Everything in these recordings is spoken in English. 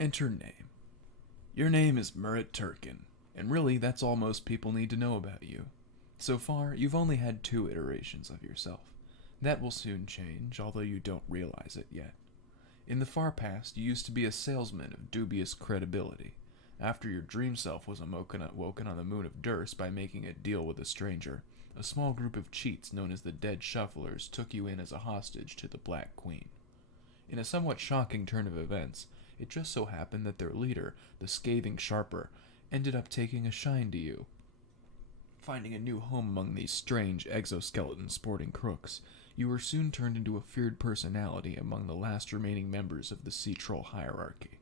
Enter name. Your name is Murrit Turkin, and really that's all most people need to know about you. So far, you've only had 2 iterations of yourself. That will soon change, although you don't realize it yet. In the far past, you used to be a salesman of dubious credibility. After your dream self was woken on the moon of Durst by making a deal with a stranger, a small group of cheats known as the Dead Shufflers took you in as a hostage to the Black Queen. In a somewhat shocking turn of events, it just so happened that their leader, the Scathing Sharper, ended up taking a shine to you. Finding a new home among these strange exoskeleton sporting crooks, you were soon turned into a feared personality among the last remaining members of the Sea Troll hierarchy.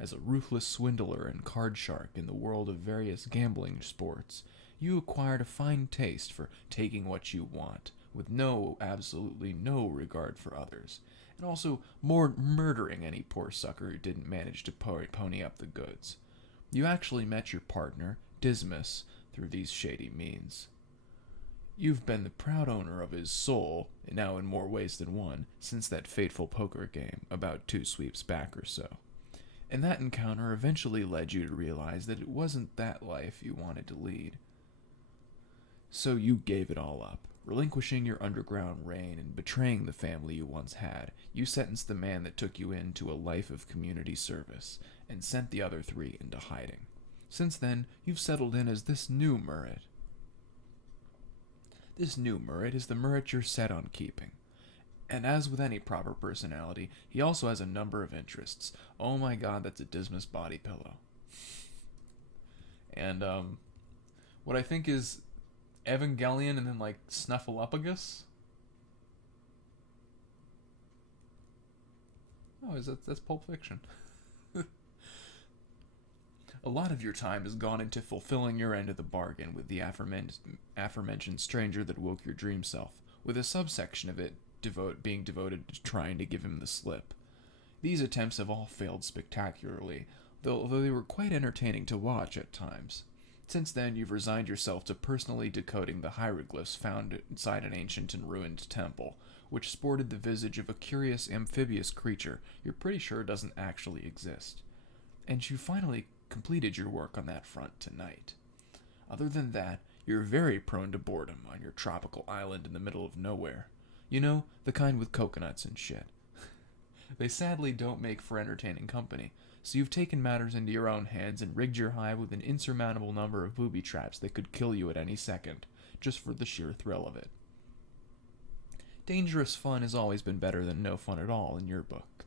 As a ruthless swindler and card shark in the world of various gambling sports, you acquired a fine taste for taking what you want, with absolutely no regard for others, and also murdering any poor sucker who didn't manage to pony up the goods. You actually met your partner, Dismas, through these shady means. You've been the proud owner of his soul, and now in more ways than one, since that fateful poker game about 2 sweeps back or so. And that encounter eventually led you to realize that it wasn't that life you wanted to lead. So you gave it all up. Relinquishing your underground reign and betraying the family you once had, you sentenced the man that took you in to a life of community service, and sent the other 3 into hiding. Since then, you've settled in as this new Murrit. This new Murrit is the Murrit you're set on keeping. And as with any proper personality, he also has a number of interests. Oh my god, that's a Dismas body pillow. And, what I think is Evangelion and then, Snuffleupagus? Oh, that's Pulp Fiction. A lot of your time has gone into fulfilling your end of the bargain with the aforementioned stranger that woke your dream self, with a subsection of it being devoted to trying to give him the slip. These attempts have all failed spectacularly, though they were quite entertaining to watch at times. Since then, you've resigned yourself to personally decoding the hieroglyphs found inside an ancient and ruined temple, which sported the visage of a curious amphibious creature you're pretty sure doesn't actually exist. And you finally completed your work on that front tonight. Other than that, you're very prone to boredom on your tropical island in the middle of nowhere. You know, the kind with coconuts and shit. They sadly don't make for entertaining company, so you've taken matters into your own hands and rigged your hive with an insurmountable number of booby traps that could kill you at any second, just for the sheer thrill of it. Dangerous fun has always been better than no fun at all in your book.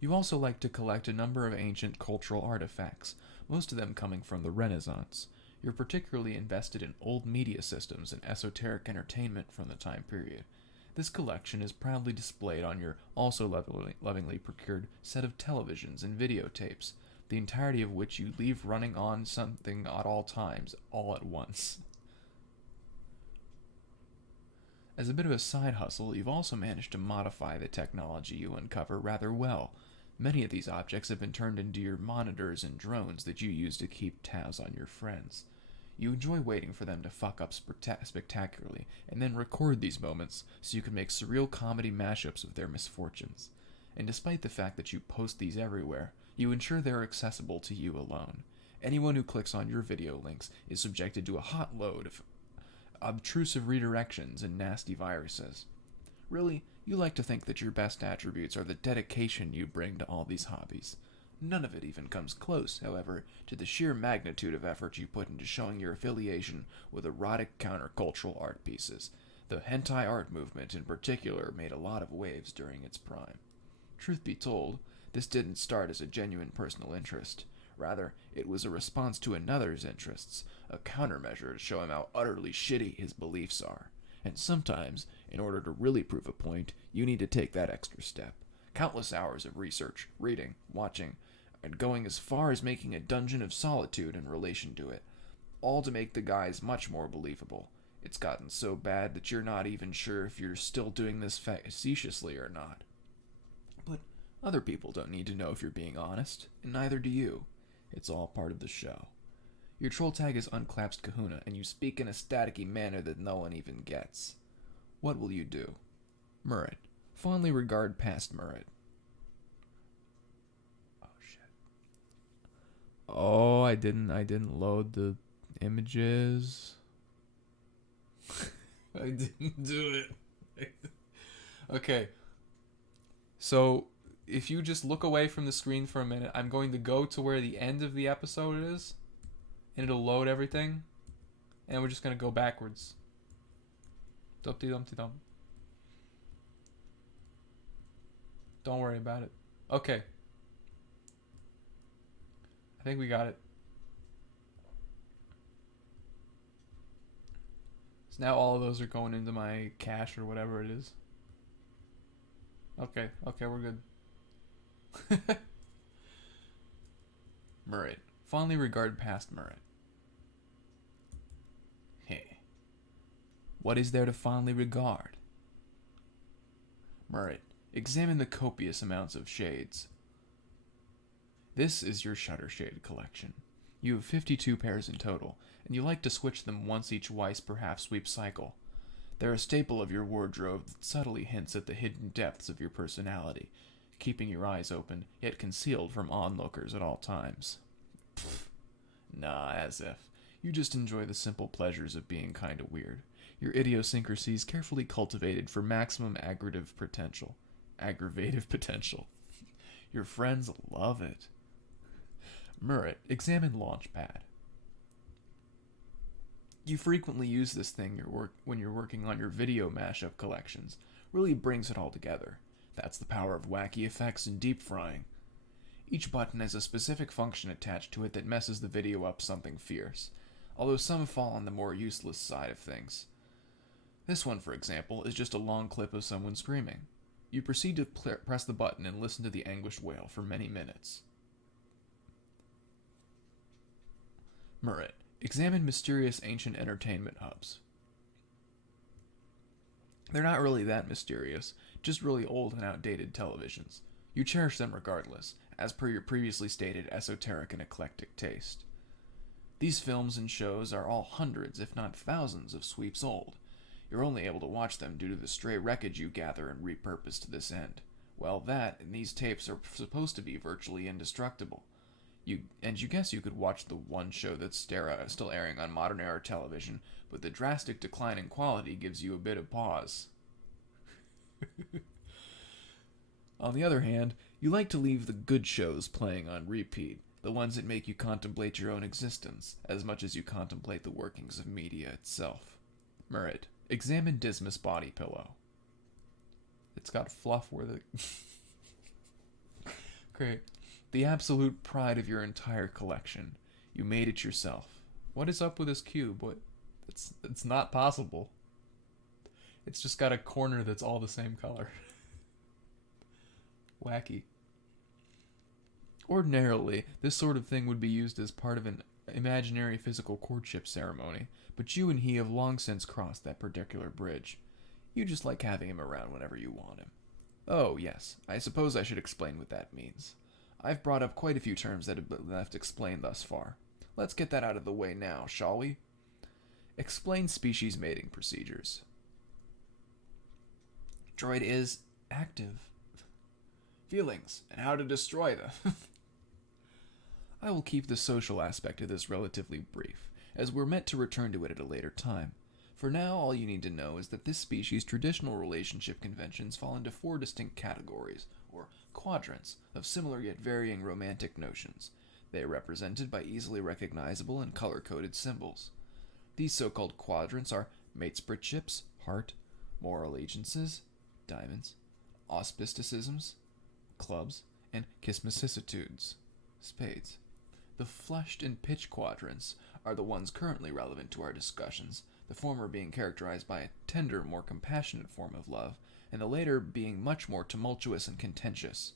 You also like to collect a number of ancient cultural artifacts, most of them coming from the Renaissance. You're particularly invested in old media systems and esoteric entertainment from the time period. This collection is proudly displayed on your also lovingly procured set of televisions and videotapes, the entirety of which you leave running on something at all times, all at once. As a bit of a side hustle, you've also managed to modify the technology you uncover rather well. Many of these objects have been turned into your monitors and drones that you use to keep tabs on your friends. You enjoy waiting for them to fuck up spectacularly, and then record these moments so you can make surreal comedy mashups of their misfortunes. And despite the fact that you post these everywhere, you ensure they're accessible to you alone. Anyone who clicks on your video links is subjected to a hot load of obtrusive redirections and nasty viruses. Really, you like to think that your best attributes are the dedication you bring to all these hobbies. None of it even comes close, however, to the sheer magnitude of effort you put into showing your affiliation with erotic countercultural art pieces. The hentai art movement in particular made a lot of waves during its prime. Truth be told, this didn't start as a genuine personal interest. Rather, it was a response to another's interests, a countermeasure to show him how utterly shitty his beliefs are. And sometimes, in order to really prove a point, you need to take that extra step. Countless hours of research, reading, watching, and going as far as making a dungeon of solitude in relation to it, all to make the guys much more believable. It's gotten so bad that you're not even sure if you're still doing this facetiously or not. But other people don't need to know if you're being honest, and neither do you. It's all part of the show. Your troll tag is Unclapsed Kahuna, and you speak in a staticky manner that no one even gets. What will you do? Murrit. Fondly regard past Murrit. Oh shit. Oh, I didn't load the images. I didn't do it. Okay. So, if you just look away from the screen for a minute, I'm going to go to where the end of the episode is, and it'll load everything, and we're just going to go backwards. Dumpty dumpty dum. Don't worry about it. Okay. I think we got it. So now all of those are going into my cache or whatever it is. Okay, we're good. Murrit. Fondly regard past Murrit. Hey. What is there to fondly regard? Murrit. Examine the copious amounts of shades. This is your shutter shade collection. You have 52 pairs in total, and you like to switch them once each Weiss per half sweep cycle. They're a staple of your wardrobe that subtly hints at the hidden depths of your personality, keeping your eyes open, yet concealed from onlookers at all times. Pfft. Nah, as if. You just enjoy the simple pleasures of being kinda weird. Your idiosyncrasies carefully cultivated for maximum aggravative potential. Your friends love it. Murrit, examine Launchpad. You frequently use this thing when you're working on your video mashup collections. Really brings it all together. That's the power of wacky effects and deep frying. Each button has a specific function attached to it that messes the video up something fierce, although some fall on the more useless side of things. This one, for example, is just a long clip of someone screaming. You proceed to press the button and listen to the anguished wail for many minutes. Murrit, examine mysterious ancient entertainment hubs. They're not really that mysterious, just really old and outdated televisions. You cherish them regardless, as per your previously stated esoteric and eclectic taste. These films and shows are all hundreds, if not thousands, of sweeps old. You're only able to watch them due to the stray wreckage you gather and repurpose to this end. Well, that and these tapes are supposed to be virtually indestructible. You guess you could watch the one show that's still airing on modern era television, but the drastic decline in quality gives you a bit of pause. On the other hand, you like to leave the good shows playing on repeat, the ones that make you contemplate your own existence, as much as you contemplate the workings of media itself. Murrit, examine Dismas body pillow. It's got fluff where the... Great. The absolute pride of your entire collection. You made it yourself. What is up with this cube? It's not possible. It's just got a corner that's all the same color. Wacky. Ordinarily, this sort of thing would be used as part of an imaginary physical courtship ceremony, but you and he have long since crossed that particular bridge. You just like having him around whenever you want him. Oh, yes, I suppose I should explain what that means. I've brought up quite a few terms that have been left explained thus far. Let's get that out of the way now, shall we? Explain species mating procedures. Droid is active. Feelings, and how to destroy them. I will keep the social aspect of this relatively brief, as we're meant to return to it at a later time. For now, all you need to know is that this species' traditional relationship conventions fall into 4 distinct categories, or quadrants, of similar yet varying romantic notions. They are represented by easily recognizable and color-coded symbols. These so-called quadrants are matespritships, heart, moral allegiances, diamonds, auspisticisms, clubs, and kismicissitudes, spades. The flushed and pitch quadrants are the ones currently relevant to our discussions, the former being characterized by a tender, more compassionate form of love, and the later being much more tumultuous and contentious,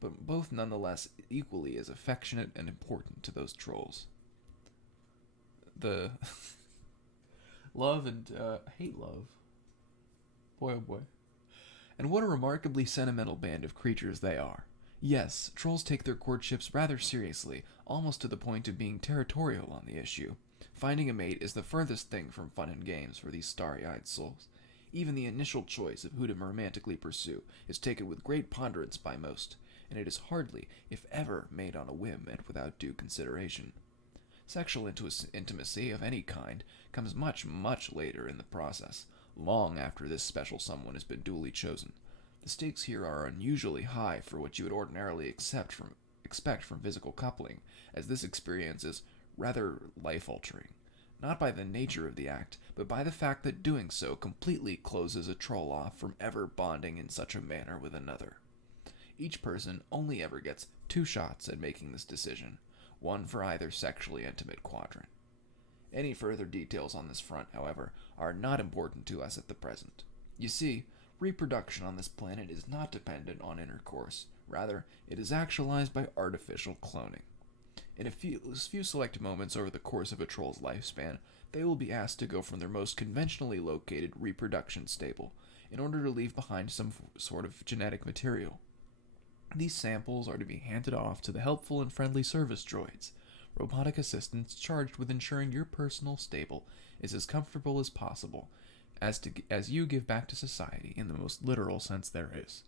but both nonetheless equally as affectionate and important to those trolls. The love and hate love. Boy oh boy. And what a remarkably sentimental band of creatures they are. Yes, trolls take their courtships rather seriously, almost to the point of being territorial on the issue. Finding a mate is the furthest thing from fun and games for these starry-eyed souls. Even the initial choice of who to romantically pursue is taken with great ponderance by most, and it is hardly, if ever, made on a whim and without due consideration. Sexual intimacy of any kind comes much, much later in the process, long after this special someone has been duly chosen. The stakes here are unusually high for what you would ordinarily expect from physical coupling, as this experience is rather life-altering. Not by the nature of the act, but by the fact that doing so completely closes a troll off from ever bonding in such a manner with another. Each person only ever gets 2 shots at making this decision, one for either sexually intimate quadrant. Any further details on this front, however, are not important to us at the present. You see, reproduction on this planet is not dependent on intercourse. Rather, it is actualized by artificial cloning. In a few select moments over the course of a troll's lifespan, they will be asked to go from their most conventionally located reproduction stable in order to leave behind some sort of genetic material. These samples are to be handed off to the helpful and friendly service droids, robotic assistants charged with ensuring your personal stable is as comfortable as possible, as you give back to society in the most literal sense there is.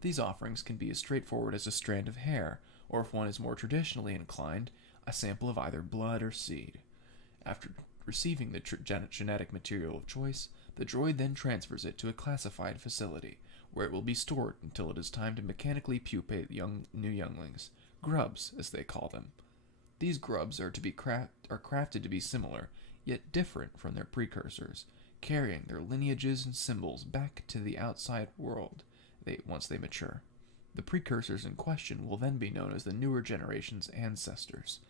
These offerings can be as straightforward as a strand of hair, or if one is more traditionally inclined, a sample of either blood or seed. After receiving the genetic material of choice, the droid then transfers it to a classified facility, where it will be stored until it is time to mechanically pupate new younglings, grubs as they call them. These grubs are crafted to be similar, yet different from their precursors, carrying their lineages and symbols back to the outside world once they mature. The precursors in question will then be known as the newer generation's ancestors,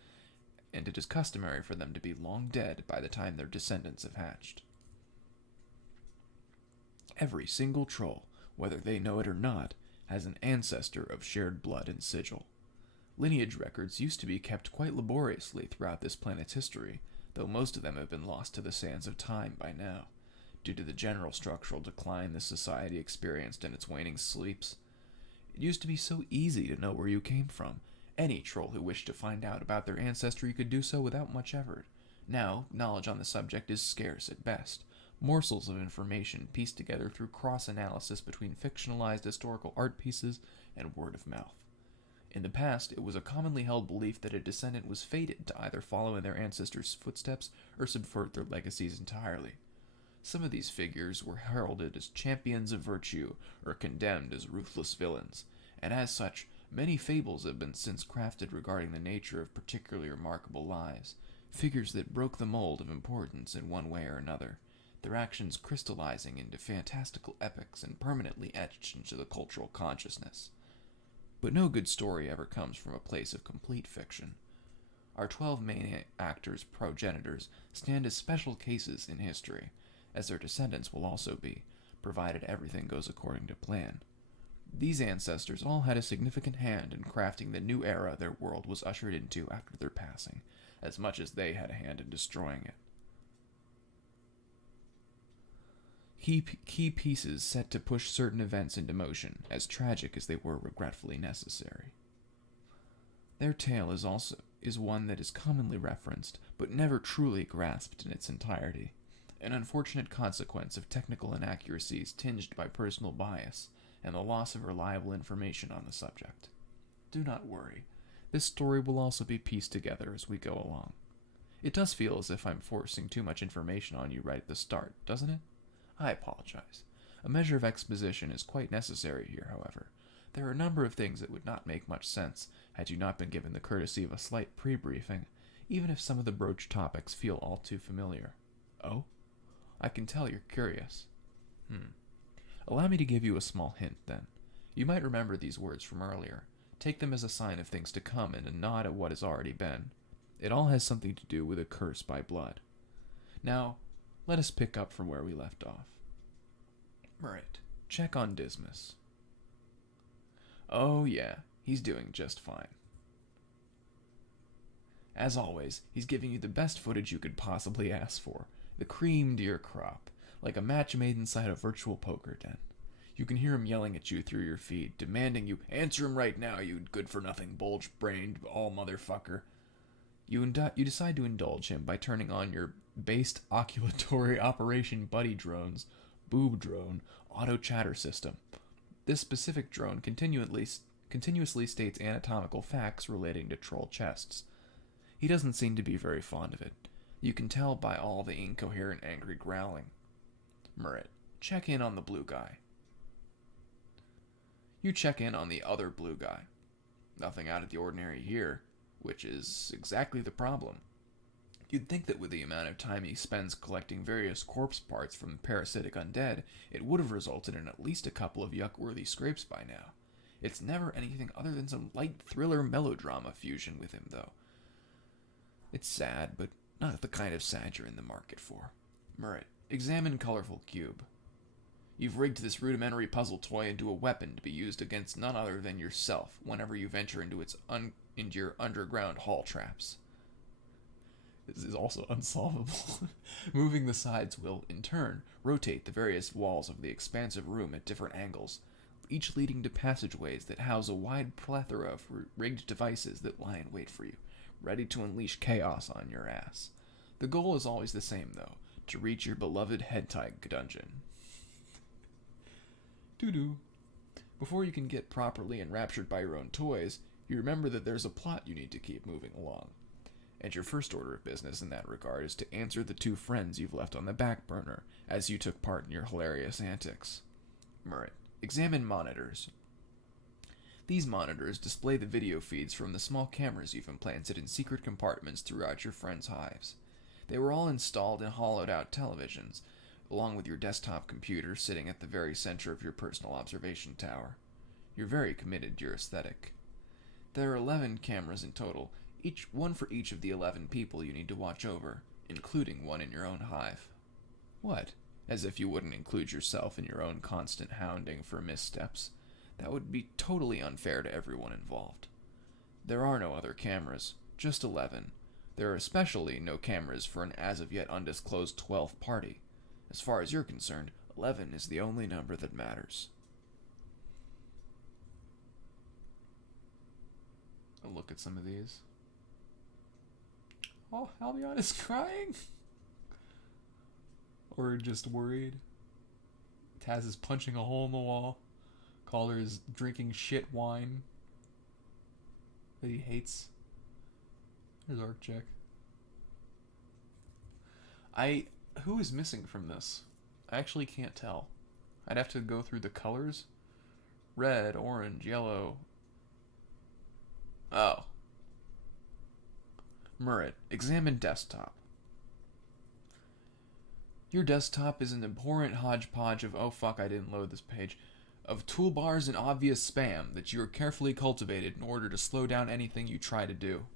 and it is customary for them to be long dead by the time their descendants have hatched. Every single troll, whether they know it or not, has an ancestor of shared blood and sigil. Lineage records used to be kept quite laboriously throughout this planet's history, though most of them have been lost to the sands of time by now, due to the general structural decline this society experienced in its waning sleeps. It used to be so easy to know where you came from. Any troll who wished to find out about their ancestry could do so without much effort. Now, knowledge on the subject is scarce at best. Morsels of information pieced together through cross-analysis between fictionalized historical art pieces and word of mouth. In the past, it was a commonly held belief that a descendant was fated to either follow in their ancestors' footsteps or subvert their legacies entirely. Some of these figures were heralded as champions of virtue or condemned as ruthless villains, and as such, many fables have been since crafted regarding the nature of particularly remarkable lives, figures that broke the mold of importance in one way or another, their actions crystallizing into fantastical epics and permanently etched into the cultural consciousness. But no good story ever comes from a place of complete fiction. Our 12 main actors' progenitors stand as special cases in history, as their descendants will also be, provided everything goes according to plan. These ancestors all had a significant hand in crafting the new era their world was ushered into after their passing, as much as they had a hand in destroying it. Key pieces set to push certain events into motion, as tragic as they were regretfully necessary. Their tale is one that is commonly referenced, but never truly grasped in its entirety, an unfortunate consequence of technical inaccuracies tinged by personal bias and the loss of reliable information on the subject. Do not worry, this story will also be pieced together as we go along. It does feel as if I'm forcing too much information on you right at the start, doesn't it? I apologize. A measure of exposition is quite necessary here, however. There are a number of things that would not make much sense had you not been given the courtesy of a slight pre-briefing, even if some of the broached topics feel all too familiar. Oh? I can tell you're curious. Allow me to give you a small hint, then. You might remember these words from earlier. Take them as a sign of things to come and a nod at what has already been. It all has something to do with a curse by blood. Now, let us pick up from where we left off. Murrit, check on Dismas. Oh yeah, he's doing just fine. As always, he's giving you the best footage you could possibly ask for. The cream to your crop, like a match made inside a virtual poker den. You can hear him yelling at you through your feed, demanding you answer him right now, you good-for-nothing, bulge-brained all-motherfucker. You decide to indulge him by turning on your based oculatory operation buddy drone's boob drone auto chatter system. This specific drone continually continuously states anatomical facts relating to troll chests. He doesn't seem to be very fond of it. You can tell by all the incoherent, angry growling. Murrit, check in on the blue guy. You check in on the other blue guy. Nothing out of the ordinary here, which is exactly the problem. You'd think that with the amount of time he spends collecting various corpse parts from parasitic undead, it would have resulted in at least a couple of yuck-worthy scrapes by now. It's never anything other than some light thriller melodrama fusion with him, though. It's sad, but not the kind of sad you're in the market for. Murrit, examine Colorful Cube. You've rigged this rudimentary puzzle toy into a weapon to be used against none other than yourself whenever you venture into into your underground hall traps. This is also unsolvable. Moving the sides will, in turn, rotate the various walls of the expansive room at different angles, each leading to passageways that house a wide plethora of rigged devices that lie in wait for you, ready to unleash chaos on your ass. The goal is always the same, though, to reach your beloved head-type dungeon. Doo-doo. Before you can get properly enraptured by your own toys, you remember that there's a plot you need to keep moving along. And your first order of business in that regard is to answer the two friends you've left on the back burner, as you took part in your hilarious antics. Murrit, examine monitors. These monitors display the video feeds from the small cameras you've implanted in secret compartments throughout your friends' hives. They were all installed in hollowed-out televisions, along with your desktop computer sitting at the very center of your personal observation tower. You're very committed to your aesthetic. There are 11 cameras in total, one for each of the 11 people you need to watch over, including one in your own hive. What? As if you wouldn't include yourself in your own constant hounding for missteps. That would be totally unfair to everyone involved. There are no other cameras, just 11. There are especially no cameras for an as-of-yet undisclosed 12th party. As far as you're concerned, 11 is the only number that matters. A look at some of these. Oh, Albion is crying? Or just worried? Taz is punching a hole in the wall. Caller is drinking shit wine that he hates. There's Arccheck. Who is missing from this? I actually can't tell. I'd have to go through the colors. Red, orange, yellow. Oh. Murrit, examine desktop. Your desktop is an abhorrent hodgepodge of, oh fuck, I didn't load this page, of toolbars and obvious spam that you are carefully cultivated in order to slow down anything you try to do.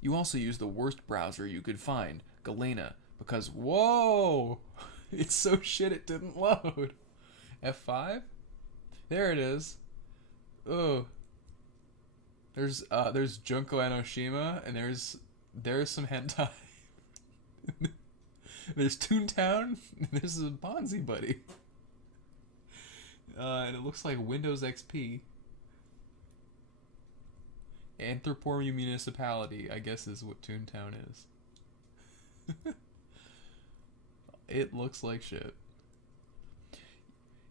You also use the worst browser you could find, Galena, because, whoa, it's so shit it didn't load. F5? There it is. Ugh. There's Junko Enoshima, and there's some hentai. There's Toontown, and there's a Bonzi Buddy. And it looks like Windows XP. Anthroporium Municipality, I guess, is what Toontown is. It looks like shit.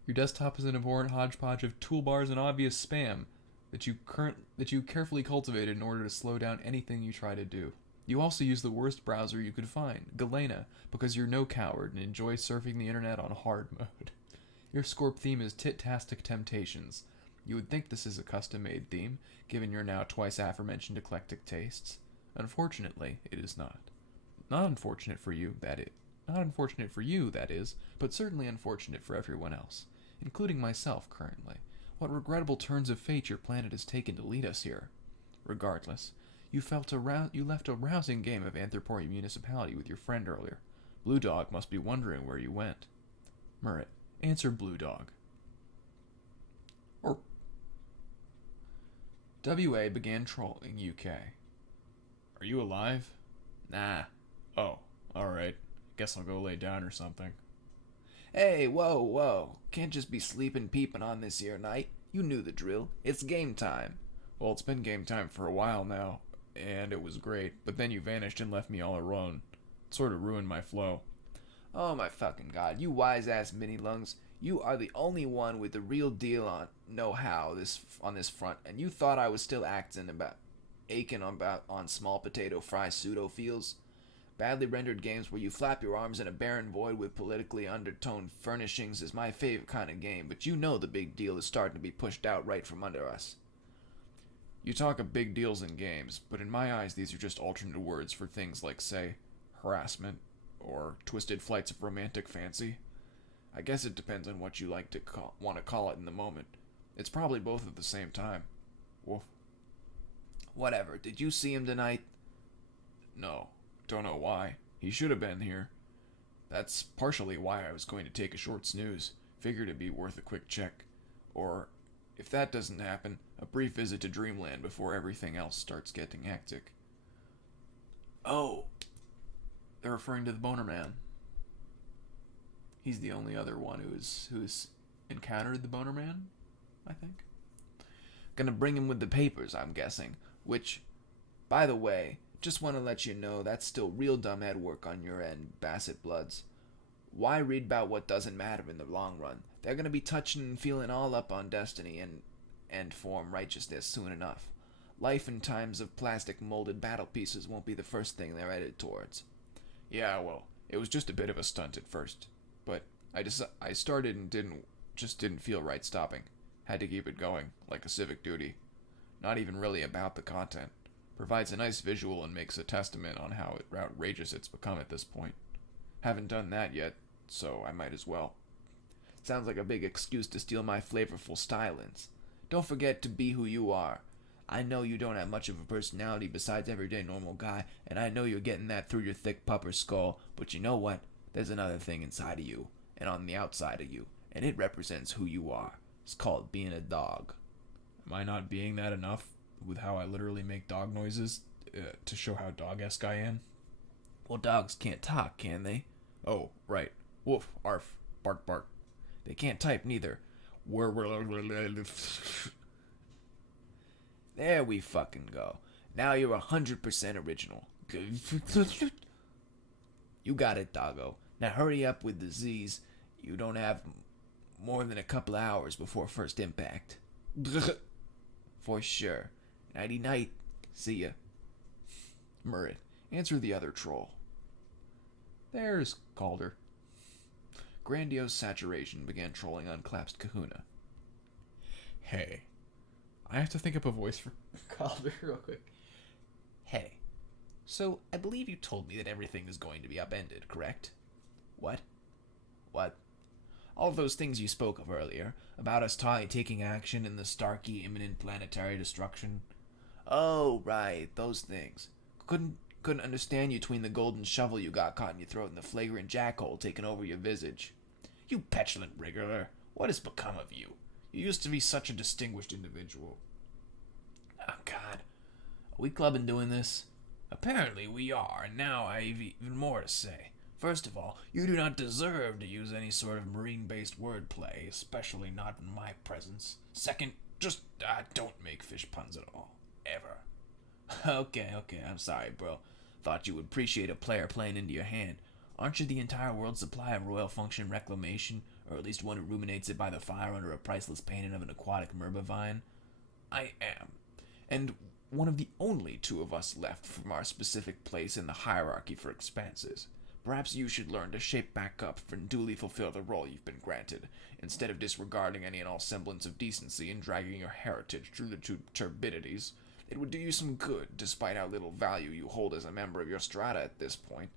Your desktop is an abhorrent hodgepodge of toolbars and obvious spam that you carefully cultivated in order to slow down anything you try to do. You also use the worst browser you could find, Galena, because you're no coward and enjoy surfing the internet on hard mode. Your Scorp theme is Tit-tastic Temptations. You would think this is a custom-made theme, given your now twice aforementioned eclectic tastes. Unfortunately, it is not. Not unfortunate for you, that is, but certainly unfortunate for everyone else, including myself currently. What regrettable turns of fate your planet has taken to lead us here. Regardless, you left a rousing game of Anthroporium Municipality with your friend earlier. Blue Dog must be wondering where you went. Murrit, answer Blue Dog. Or WA began trolling UK. Are you alive? Nah. Oh, alright. Guess I'll go lay down or something. Hey, whoa. Can't just be sleeping peeping on this here night. You knew the drill. It's game time. Well, it's been game time for a while now, and it was great, but then you vanished and left me all alone. It sort of ruined my flow. Oh my fucking god, you wise ass mini lungs. You are the only one with the real deal on know-how this on this front, and you thought I was still aching about on small potato fry pseudo feels. Badly rendered games where you flap your arms in a barren void with politically undertoned furnishings is my favorite kind of game, but you know the big deal is starting to be pushed out right from under us. You talk of big deals in games, but in my eyes, these are just alternate words for things like, say, harassment or twisted flights of romantic fancy. I guess it depends on what you want to call it in the moment. It's probably both at the same time. Woof. Whatever, did you see him tonight? No, don't know why. He should have been here. That's partially why I was going to take a short snooze. Figured it'd be worth a quick check. Or, if that doesn't happen, a brief visit to Dreamland before everything else starts getting hectic. Oh, they're referring to the Boner Man. He's the only other one who's encountered the Boner Man, I think. Gonna bring him with the papers, I'm guessing. Which, by the way, just want to let you know that's still real dumbhead work on your end, Bassett Bloods. Why read about what doesn't matter in the long run? They're gonna be touching and feeling all up on destiny and end form righteousness soon enough. Life in times of plastic molded battle pieces won't be the first thing they're headed towards. Yeah, well, it was just a bit of a stunt at first, but I started and didn't feel right stopping. Had to keep it going, like a civic duty. Not even really about the content. Provides a nice visual and makes a testament on how outrageous it's become at this point. Haven't done that yet, so I might as well. Sounds like a big excuse to steal my flavorful stylings. Don't forget to be who you are. I know you don't have much of a personality besides everyday normal guy, and I know you're getting that through your thick pupper skull, but you know what? There's another thing inside of you, and on the outside of you, and it represents who you are. It's called being a dog. Am I not being that enough with how I literally make dog noises to show how dog-esque I am? Well, dogs can't talk, can they? Oh, right. Woof, arf, bark, bark. They can't type neither. There we fucking go. Now you're 100% original. You got it, doggo. Now hurry up with the Z's. You don't have more than a couple of hours before first impact. For sure. Nighty night. See ya. Murrit, answer the other troll. There's Calder. Grandiose saturation began trolling on Clap's kahuna. Hey. I have to think up a voice for Calder real quick. Hey. So, I believe you told me that everything is going to be upended, correct? What? What? All of those things you spoke of earlier, about us taking action in the starky imminent planetary destruction. Oh, right, those things. Couldn't understand you between the golden shovel you got caught in your throat and the flagrant jackhole taking over your visage. You petulant wriggler, what has become of you? You used to be such a distinguished individual. Oh, God. Are we clubbing doing this? Apparently we are, and now I have even more to say. First of all, you do not deserve to use any sort of marine-based wordplay, especially not in my presence. Second, just don't make fish puns at all. Ever. Okay, I'm sorry, bro. Thought you would appreciate a player playing into your hand. Aren't you the entire world's supply of royal function reclamation, or at least one who ruminates it by the fire under a priceless painting of an aquatic merbivine? I am. And one of the only two of us left from our specific place in the hierarchy for expanses. Perhaps you should learn to shape back up and duly fulfill the role you've been granted, instead of disregarding any and all semblance of decency and dragging your heritage through the turbidities. It would do you some good, despite how little value you hold as a member of your strata at this point.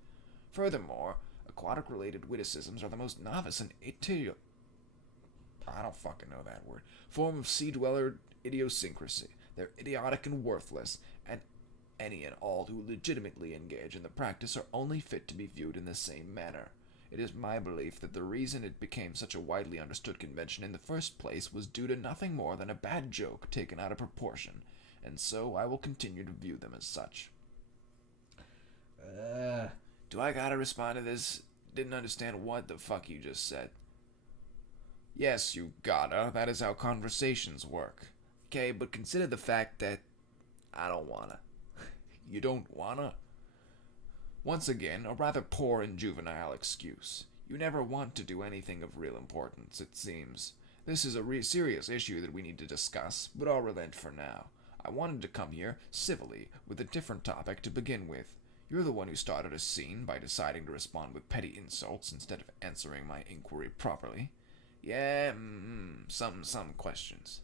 Furthermore, aquatic-related witticisms are the most novice and I don't fucking know that word. Form of sea-dweller idiosyncrasy. They're idiotic and worthless, and any and all who legitimately engage in the practice are only fit to be viewed in the same manner. It is my belief that the reason it became such a widely understood convention in the first place was due to nothing more than a bad joke taken out of proportion, and so I will continue to view them as such. Do I gotta respond to this? Didn't understand what the fuck you just said. Yes, you gotta. That is how conversations work. Okay, but consider the fact that I don't wanna. You don't wanna? Once again, a rather poor and juvenile excuse. You never want to do anything of real importance, it seems. This is a serious issue that we need to discuss, but I'll relent for now. I wanted to come here, civilly, with a different topic to begin with. You're the one who started a scene by deciding to respond with petty insults instead of answering my inquiry properly. Yeah, some questions.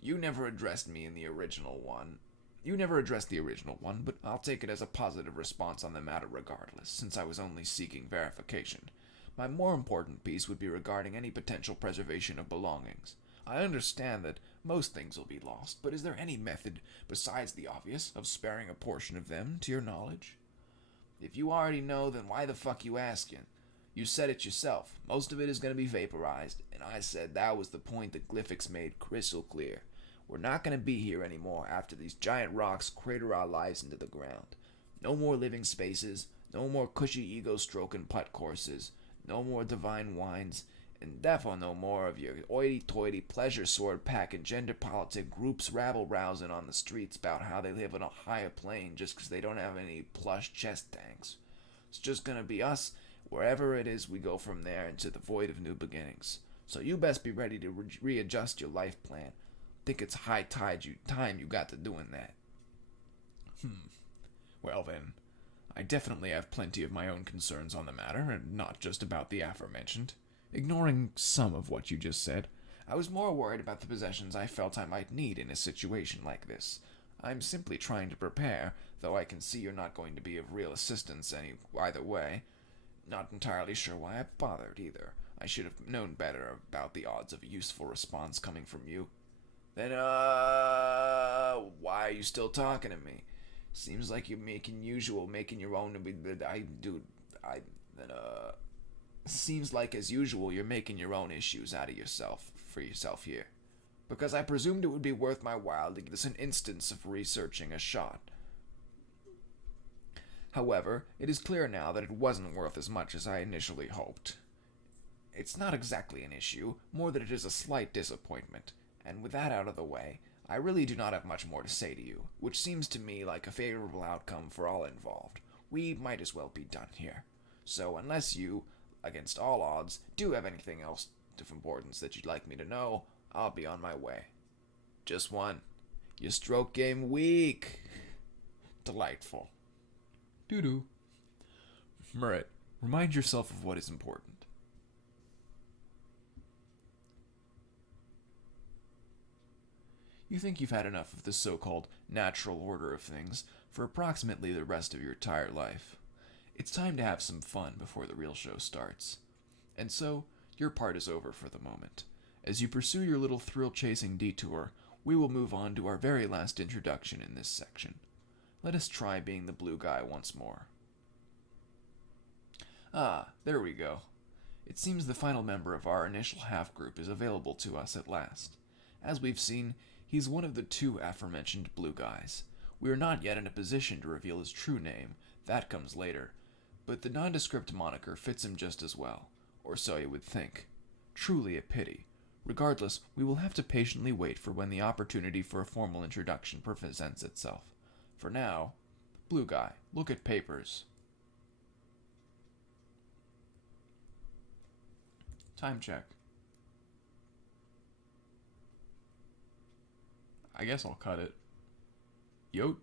You never addressed me in the original one. You never addressed the original one, but I'll take it as a positive response on the matter regardless, since I was only seeking verification. My more important piece would be regarding any potential preservation of belongings. I understand that most things will be lost, but is there any method, besides the obvious, of sparing a portion of them, to your knowledge? If you already know, then why the fuck you asking? You said it yourself. Most of it is going to be vaporized, and I said that was the point that Glyphix made crystal clear. We're not going to be here anymore after these giant rocks crater our lives into the ground. No more living spaces, no more cushy ego-stroking putt courses, no more divine wines, and defo no more of your hoity-toity pleasure sword pack and gender politic groups rabble-rousing on the streets about how they live on a higher plane just because they don't have any plush chest tanks. It's just going to be us wherever it is we go from there into the void of new beginnings. So you best be ready to readjust your life plan. Think it's high time you got to doing that. Well then, I definitely have plenty of my own concerns on the matter, and not just about the aforementioned. Ignoring some of what you just said, I was more worried about the possessions I felt I might need in a situation like this. I'm simply trying to prepare, though I can see you're not going to be of real assistance either way. Not entirely sure why I bothered either. I should have known better about the odds of a useful response coming from you. Then, why are you still talking to me? Seems like you're making your own, seems like as usual you're making your own issues out of for yourself here. Because I presumed it would be worth my while to give us an instance of researching a shot. However, it is clear now that it wasn't worth as much as I initially hoped. It's not exactly an issue, more that it is a slight disappointment. And with that out of the way, I really do not have much more to say to you, which seems to me like a favorable outcome for all involved. We might as well be done here. So unless you, against all odds, do have anything else of importance that you'd like me to know, I'll be on my way. Just one. Your stroke game weak. Delightful. Doo-doo. Murrit, remind yourself of what is important. You think you've had enough of the so-called natural order of things for approximately the rest of your entire life. It's time to have some fun before the real show starts. And so, your part is over for the moment. As you pursue your little thrill-chasing detour, we will move on to our very last introduction in this section. Let us try being the blue guy once more. Ah, there we go. It seems the final member of our initial half-group is available to us at last. As we've seen, he's one of the two aforementioned blue guys. We are not yet in a position to reveal his true name, that comes later, but the nondescript moniker fits him just as well, or so you would think. Truly a pity. Regardless, we will have to patiently wait for when the opportunity for a formal introduction presents itself. For now, blue guy, look at papers. Time check. I guess I'll cut it. Yo.